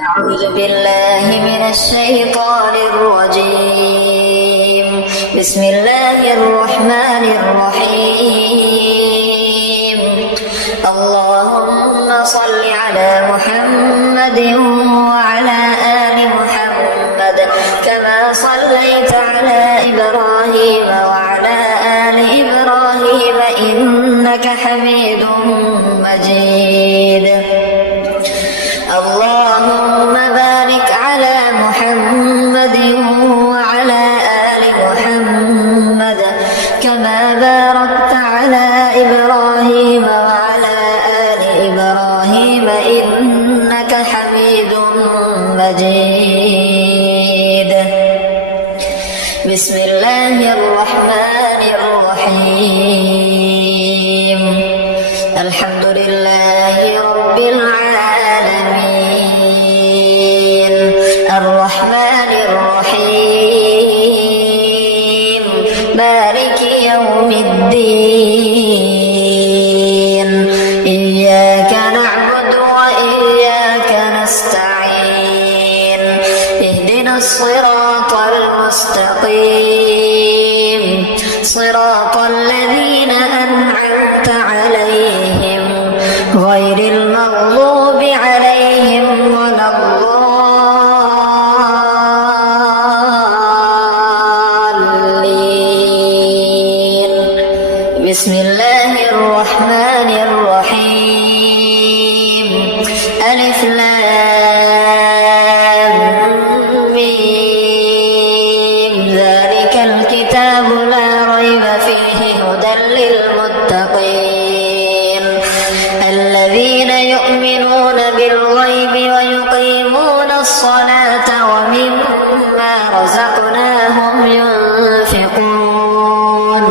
أعوذ بالله من الشيطان الرجيم. بسم الله الرحمن الرحيم. اللهم صل على محمد وعلى آل محمد كما صليت على إبراهيم وعلى آل إبراهيم إنك حميد مجيد. اللهم بارك على محمد وعلى آل محمد كما باركت على إبراهيم وعلى آل إبراهيم إنك حميد مجيد. بسم الله الرحمن الرحيم. الحمد لله رب العالمين الرحمن الرحيم مالك يوم الدين. إياك نعبد وإياك نستعين. اهدنا الصراط المستقيم صراط الذين أنعمت عليهم غير المغضوب عليهم ولا الضالين. بسم الله الرحمن الرحيم. ألف لام ميم ذلك الكتاب لا ريب فيه هدى للمتقين الذين يؤمنون بالغيب ويقيمون الصلاة ومما رزقناهم ينفقون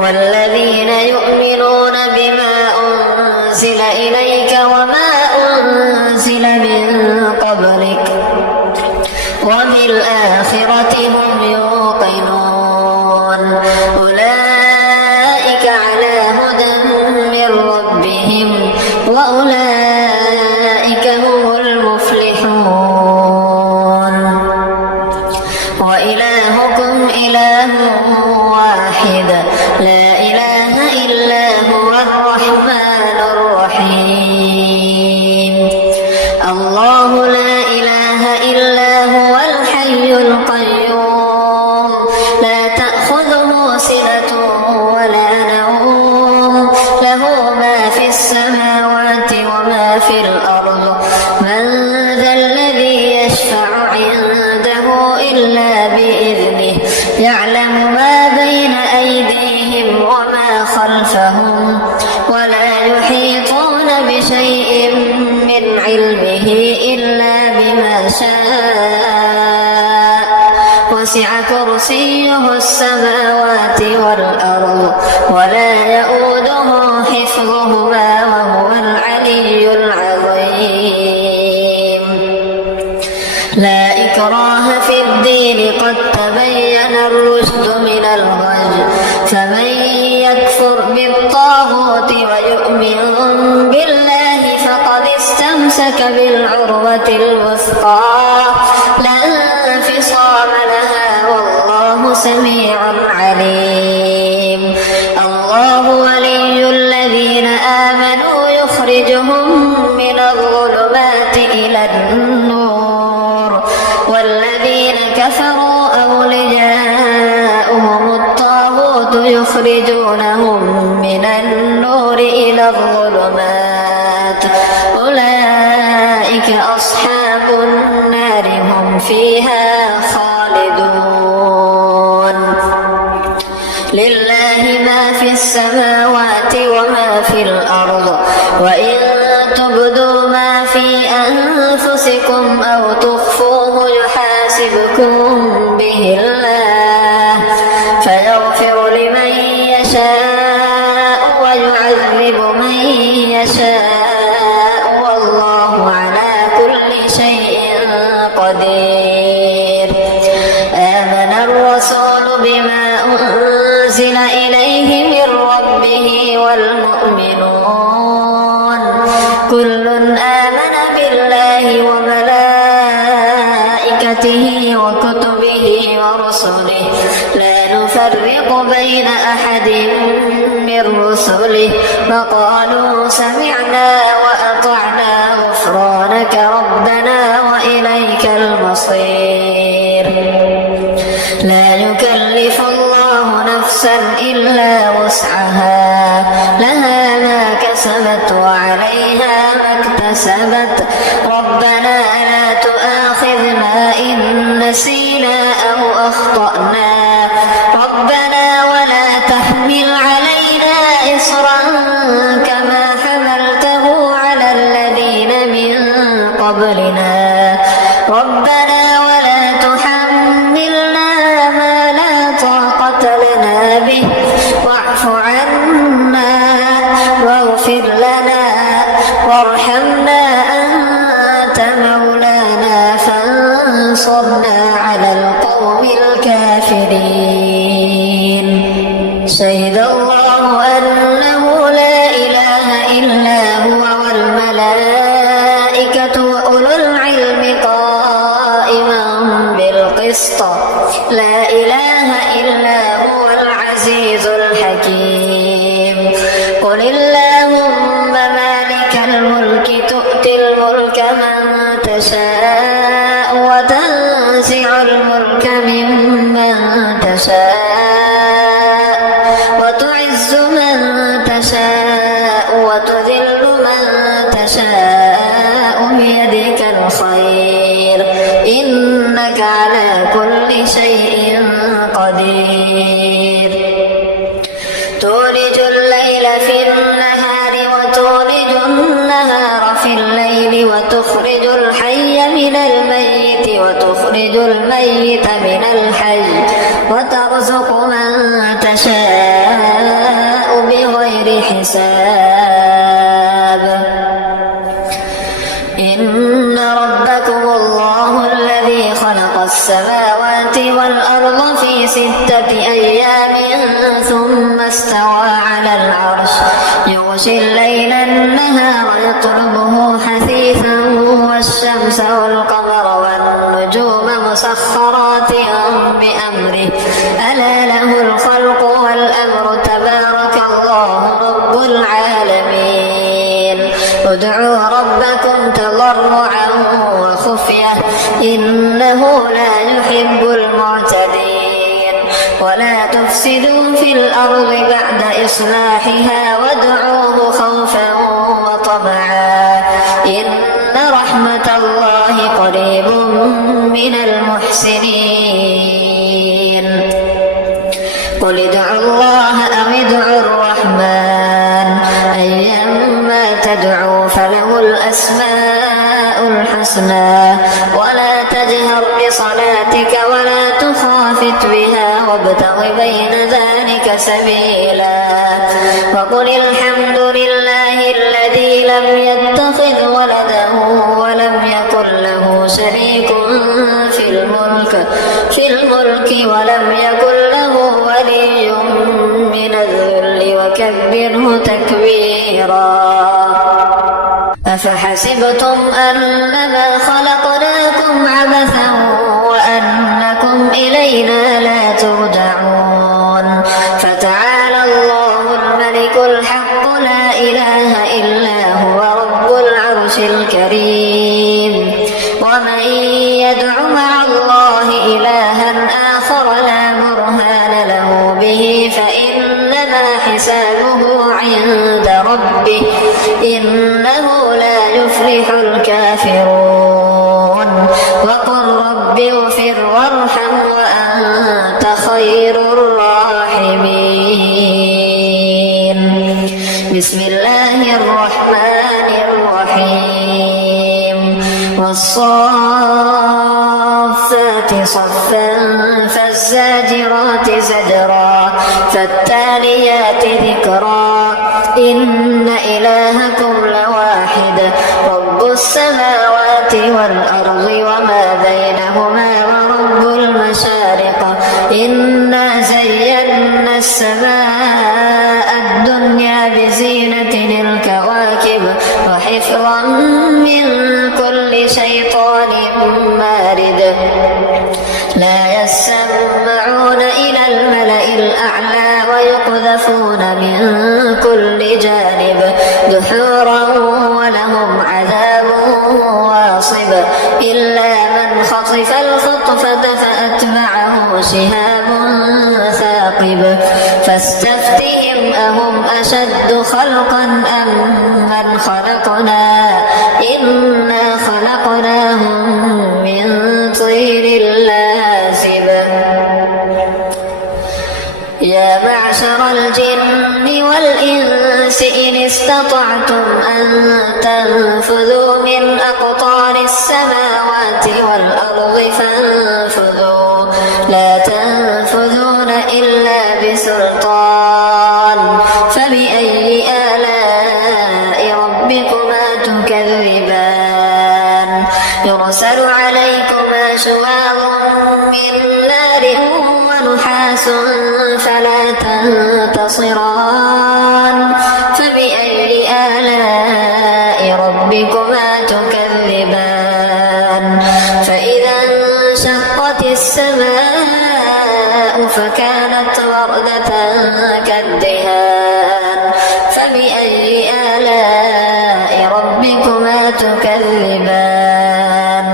والذين يؤمنون بما أنزل إليك وما أنزل من قبلك وبالآخرة هم يوقنون أولئك على هدى من ربهم وأولئك هم المفلحون. وإلهكم إله واحد لا إله إلا هو الرحمن الرحيم. الله لا إله إلا هو الحي القيوم لا تأخذه سنة ولا نوم له ما في السماوات وما في الأرض. من ذا الذي يشفع عنده إلا بإذنه يعلم ما بين أيديهم وما خلفهم ولا يحيطون بشيء من علمه إلا بما شاء. وسع كرسيه السماوات والأرض ولا يؤوده حفظهما وهو العلي العظيم. لا إكراه في الدين قد تبين الرشد من الغي فمن يكفر بالطاغوت ويؤمن بالله فقد استمسك بالعروة الوثقى لا انفصام لها والله سميع عليم. الله ولي الذين آمنوا يخرجهم من الظلمات إلى النور والذين كفروا أولياؤهم الطاغوت يخرجونهم من النور إلى الظلمات أولئك أصحاب النار هم فيها خالدون. لله ما في السماوات وما في الأرض وإن تبدوا ما في أنفسكم أو تخفوه يحاسبكم به الله فيغفر لمن يشاء ويعذب من يشاء والله على كل شيء قدير. آمن الرسول بما أنزل إليه من ربه والمؤمنون كل آمن بالله وملائكته نفرق بين أحد من رسله وقالوا سمعنا وأطعنا غفرانك ربنا وإليك المصير. لا يكلف الله نفسا إلا وسعها، لها ما كسبت وعليها ما اكتسبت. ربنا لا تؤاخذنا إن نسينا أو أخطأنا، ربنا ولا تحمل علينا إصرا كما حملته على الذين من قبلنا، ربنا ولا تحملنا ما لا طاقة لنا به، واعف عنا واغفر لنا وارحمنا أنت مولانا فانصرنا على القوم الكافرين. شهد الله أنه لا إله إلا هو والملائكة وأولو العلم قائما بالقسط، لا إله إلا هو العزيز الحكيم. قل اللهم مالك الملك تؤتي الملك من تشاء وتنزع الملك ممن تشاء وتعز من تشاء وتذل من تشاء بيدك الخير إنك على كل شيء قدير. تولج الليل في النهار وتولج النهار في الليل وتخرج الحي من الميت وتخرج الميت من الحي وترزق من تشاء بغير حساب. إن ربكم الله الذي خلق السماوات والأرض في 6 أيام ثم استوى على العرش يغشي الليل النهار يطلبه حثيثا والشمس والقمر والنجوم مسخرات بأمره ألا له الخلق والأمر تبارك الله رب العالمين. ادعوا ربكم تضرعا وخفية إنه لا يحب المعتدين. ولا تفسدوا في الأرض بعد إصلاحها وادعوه خوفا وطمعا إن رحمة الله قريب من المحسنين. قل ادعوا الله أو ادعوا الرحمن أيما تدعوا فله الأسماء الحسنى ولا تجهر بصلاتك ولا تخافت بها وابتغ بين ذلك سبيلا. وقل الحمد لله الذي لم يتخذ ولدا ولم يكن له شريك في الملك ولم يكن له ولي من الذل وكبره تكبيرا. أفحسبتم أنما خلقناكم عبثا وأنكم إلينا لا ترجعون. فتعالى الله الملك الحق لا إله إلا هو رب العرش الكريم. ومن يدع مع الله إلها آخر لا برهان له به فإنما حسابه عند ربه إنه لا يفلح الكافرون. وقل رب اغفر وارحم وأنت خير الراحمين. بسم الله الرحمن الرحيم. والصافات صفا فالزاجرات زجرا فالتاليات ذكرا إن إلهكم لواحد رب السماوات والأرض وما بينهما ورب المشارق إنا زينا السماء الدنيا بزينة الكواكب وحفظا من كل شيطان مارد لا يسمعون إلى الملأ الأعلى ويقذفون من كل جانب دحورا ولهم عذاب واصب إلا من خطف الخطفة فأتبعه شهاب ثاقب فاستفتهم أهم أشد خلقا أم من خلقنا إنا خلقناهم من طين لازب يا معشر الجن والإنس إن استطعتم أن تنفذوا من أقطار السماوات والأرض فانفذوا لا تنفذون إلا بسلطان فبأي آلاء ربكما تكذبان يرسل عليكما شواظ من نار ونحاس فلا تنتصران فبأي آلاء ربكما تكذبان فإذا انشقت السماء فكانت وردة كالدهان فبأي آلاء ربكما تكذبان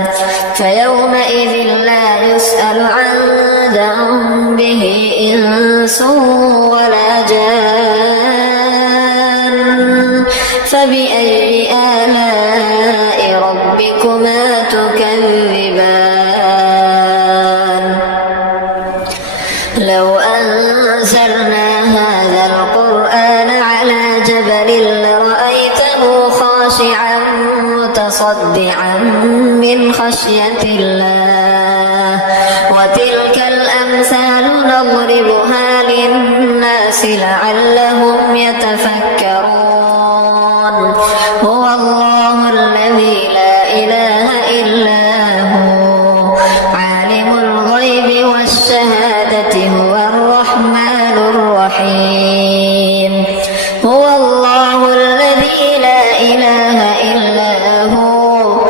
فيومئذ لا يسأل عن ذنبه إنس ولا جان فبأي آلاء ربكما تكذبان لو أنزلنا هذا القرآن على جبل لرأيته خاشعا متصدعا من خشية الله وتلك الأمثال نضربها للناس لعلهم يتفكرون هو الله الذي لا إله إلا هو عالم الغيب والشهادة هو الرحمن الرحيم هو الله الذي لا إله إلا هو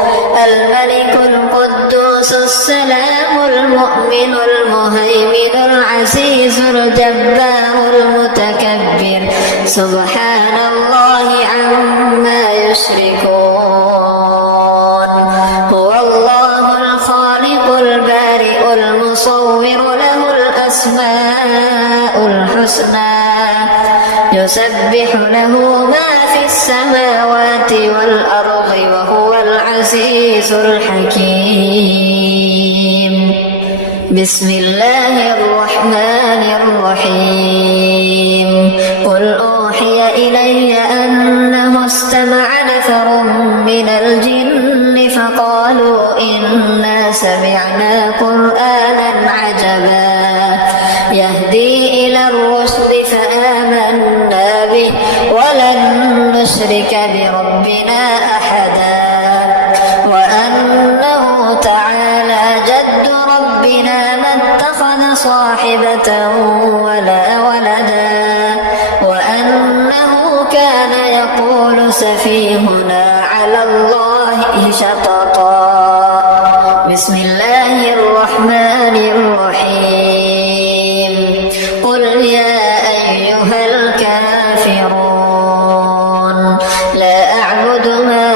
الملك القدوس السلام المؤمن المهيمن العزيز الجبار المتكبر سبحان الله عما يشركون هو الله الخالق البارئ المصور له الأسماء الحسنى يسبح له ما في السماوات والأرض وهو العزيز الحكيم بسم الله الرحمن الرحيم قل أوحي إلي أنه استمع نفر من الجن فقالوا إنا سمعنا قرآنا عجبا يهدي إلى الرشد فآمنا به ولن نشرك بربنا أحدا وأنه تعالى جد ربنا ما اتخذ صاحبة ولا ولدا وأنه كان يقول سفيهنا على الله شططا بسم الله الرحمن الرحيم قل يا أيها الكافرون لا أعبد ما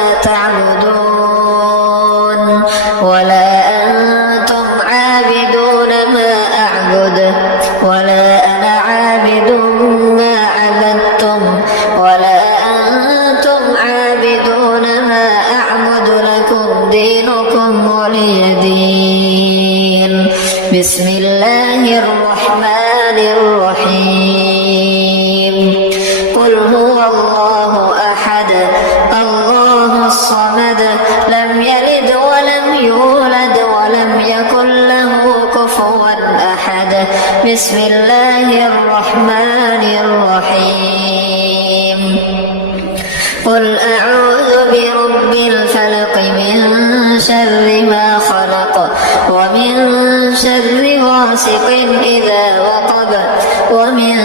تعبدون ولا أنتم عابدون ما أعبد ولا أنا عابد ما عبدتم ولا أنتم عابدون ما أعبد لكم دينكم ولي دين بسم الله الرحمن الرحيم قل هو الله أحد الله الصمد لم يلد ولم يولد ولم يكن له كفوا أحد بسم الله الرحمن الرحيم قل أعوذ برب الفلق من شر ما خلق ومن شر غاسق إذا وقب ومن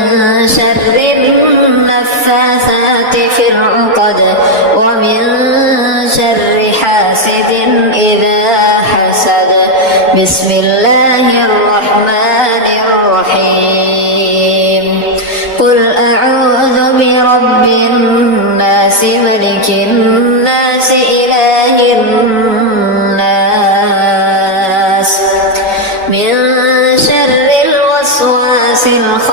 شر النفاثات في العقد ومن شر حاسد إذا حسد بسم الله الرحمن الرحيم قل أعوذ برب الناس ملك الناس إله الناس من شر الوسواس الخناس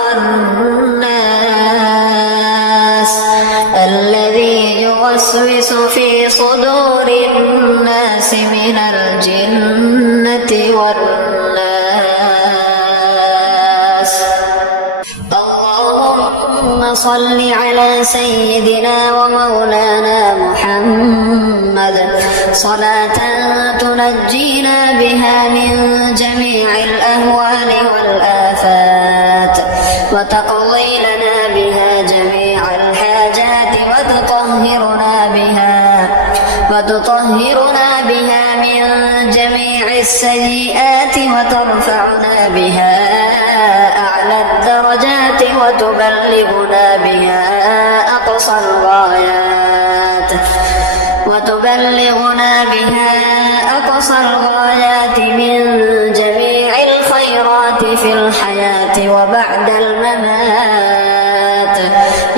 الذي يوسوس في صدور الناس من الجنة والناس. اللهم صل على سيدنا ومولانا محمد صلاة تنجينا بها من جميع الأهوال والآفات وتقضي لنا بها جميع الحاجات وتطهرنا بها من جميع السيئات وترفعنا بها أعلى الدرجات وتبلغنا بها أقصى الغايات من جميع الخيرات في الحياة وبعد الممات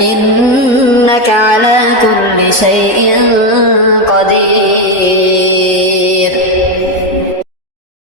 إنك على كل شيء قدير.